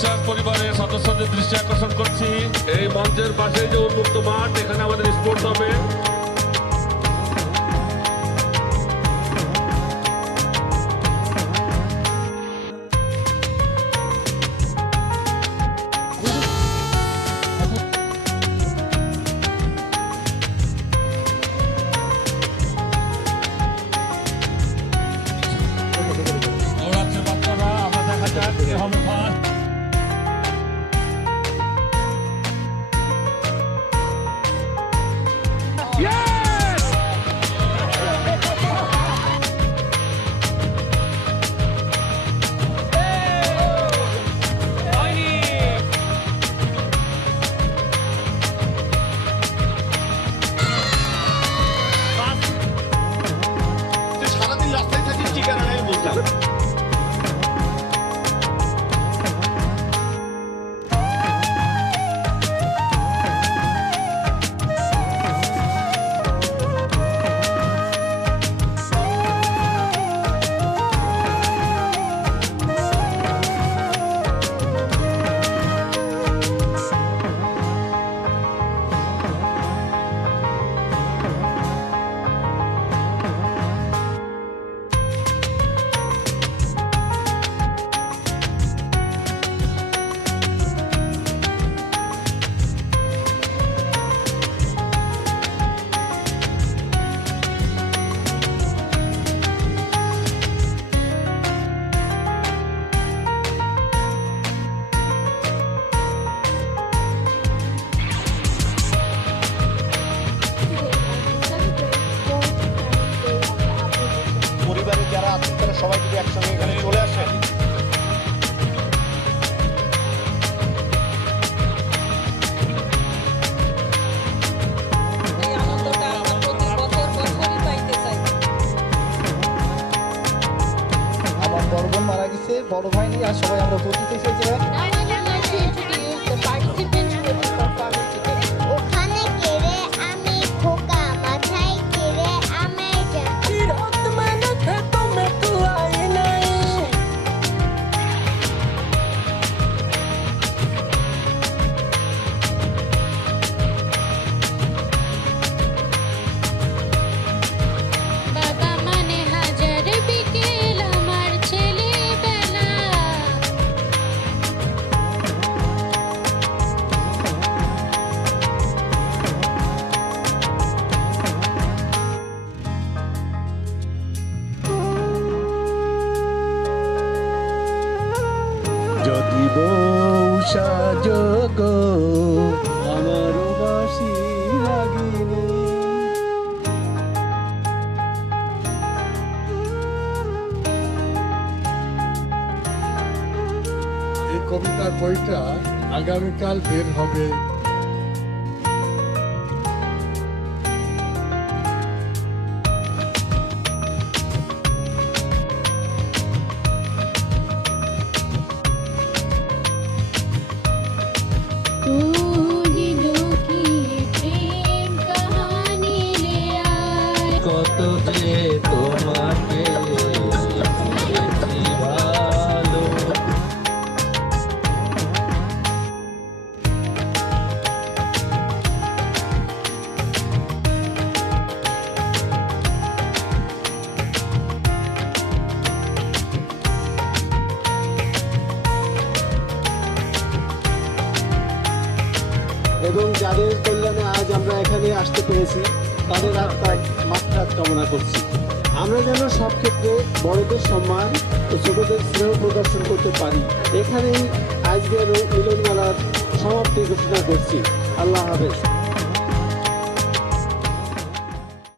বিশ্বাস পরিবারের সদস্যদের দৃষ্টি আকর্ষণ করছি, এই মঞ্চের পাশে যে উন্মুক্ত মাঠ, এখানে আমাদের স্পোর্টস হবে। দৌড়াচ্ছে বাচ্চারা, আমরা দেখা যাক কে হবে ফার্স্ট। সারাদিন রাস্তায় থাকি কি কারণে আমি বুঝলাম। পরিবারের যারা আছেন তারা সবাই যদি একসঙ্গে এখানে চলে আসেন, এই আনন্দটা আমরা প্রতি বছরই পাইতে চাই। আমার বড় বোন মারা গেছে, বড় ভাই নেই, আর সবাই আমরা বলতে চাই যে I would like to introduce the participants who will be performing today. ওখানে কেড়ে আমি খোকা মাথায় কেড়ে আমি বাবা মানে হাজার বিকেল আমার ছেলেবেলা। যদি বউ সাজগ আমারও বাসি লাগিনি। এই কবিতার বইটা আগামীকাল বের হবে। तू ही की प्रेम कहानी ले आए। কত যে তোমাকে পেয়েছি ভালো। এবং যাদের কল্যাণে আজ আমরা এখানে আসতে পেরেছি তাদের আত্মার মাত্রাত কামনা করছি। আমরা যেন সব ক্ষেত্রে বড়দের সম্মান ও ছোটদের স্নেহ প্রদর্শন করতে পারি। এখানেই আজকের মিলন মেলার সমাপ্তি ঘোষণা করছি। আল্লাহ হাফেজ।